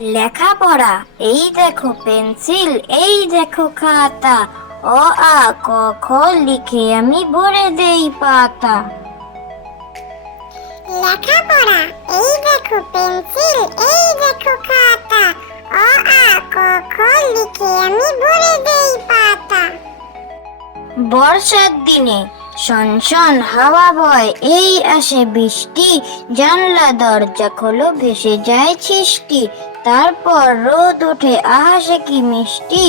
লেখাপড়া এই দেখো পেন্সিল এই দেখো খাতা। অ আ ক খ লিখে আমি ভরে দেই পাতা। লেখাপড়া এই দেখো পেন্সিল এই দেখো খাতা। অ আ ক খ লিখে আমি ভরে দেই পাতা। বর্ষার দিনে শনশন হাওয়া বয় এই আসে বৃষ্টি। জানলা দরজা খোলো ভেসে যায় ছিষ্টি। তারপর রোদ ওঠে আহাসে কি মিষ্টি,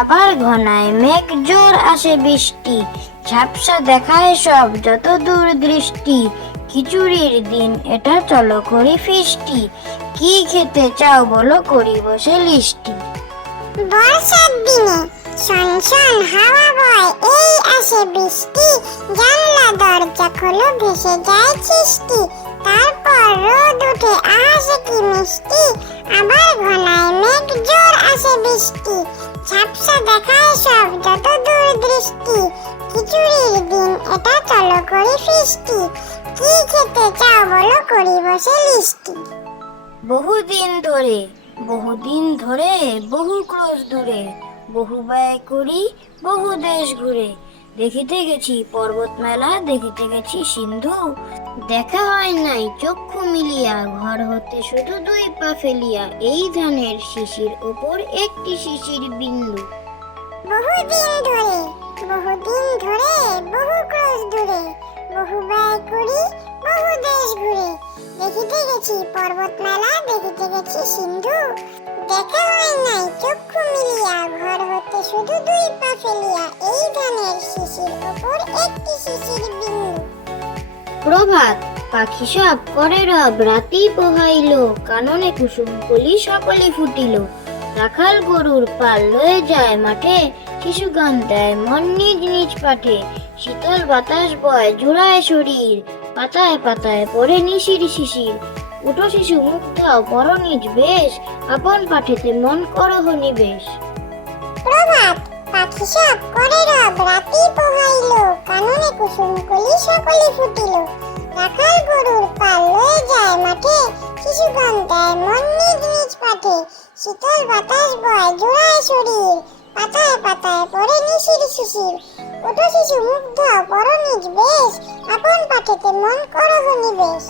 আবার ঘনায় মেঘ, জোর আসে বৃষ্টি। ঝাপসা দেখায় সব যত দূর দৃষ্টি খিচুড়ির দিন, এটা চলো করি ফিষ্টি। কি খেতে চাও বলো করি বসে লিস্টি বর্ষার দিনে শনশন, হাওয়া বয়, এই আসে বৃষ্টি। জানলা দরজা খোলো, ভেসে যায় ছিষ্টি তারপর রোদ উঠে আসে কি মিষ্টি বৃষ্টি, ঝাপসা দেখায় সব যত দূর দৃষ্টি। খিচুড়ির দিন, এটা চলো করি ফিষ্টি কি খেতে চাও বলো করি বসে লিস্টি। বহুদিন ধরে বহুদিন ধরে, বহু ক্রোশ দূরে, বহু ব্যয় করি, বহু দেশ ঘুরে। দেখিতে গেছি পর্বত মেলা দেখিতে গেছি সিন্ধু। দেখা হয় নাই, চক্ষু মিলিয়া ঘর হতে শুধু দুই পা ফেলিয়া এই ধানের শিশির ওপর একটি শিশির বিন্দু। বহুদিন ধরে বহুদিন ধরে, বহু ক্রোশ দূরে, বহু ব্যয় করি, বহু দেশ ঘুরে। দেখিতে গেছি পর্বত মেলা দেখিতে গেছি সিন্ধু। দেখা হয় নাই, চক্ষু মিলিয়া ঘর হতে শুধু দুই পা ফেলিয়া এই ধানের শিশির ওপর একটি শিশির বিন্দু। প্রভাত, পাখি সব করে রব রাতি পোহাইল, কাননে কুসুম কলি সকলে ফুটিল। রাখাল গরুর পাল লয়ে যায় মাঠে, শিশু গান দেয় মন নিজ নিজ পাঠে। শীতল বাতাস বয় জোড়ায় শরীর, পাতায় পাতায় পড়ে নিশির শিশির। উঠো শিশু মুখ দাও পর নিজ বেশ, আপন পাঠেতে মন করহ নিবেশ পাখি সব করে রব। রাতি পোহাইল, কাননে কুসুম কলি সকলে ফুটিল। রাখাল গরুর পাল লয়ে যায় মাঠে শিশু গান দেয় মন নিজ নিজ পাঠে। শীতল বাতাস বয় জোড়ায় শরীর, পাতায় পাতায় পড়ে নিশির শিশির। ওঠো শিশু মুগ্ধ পর নিজ বেশ, আপন পাঠেতে মন করহ নিবেশ।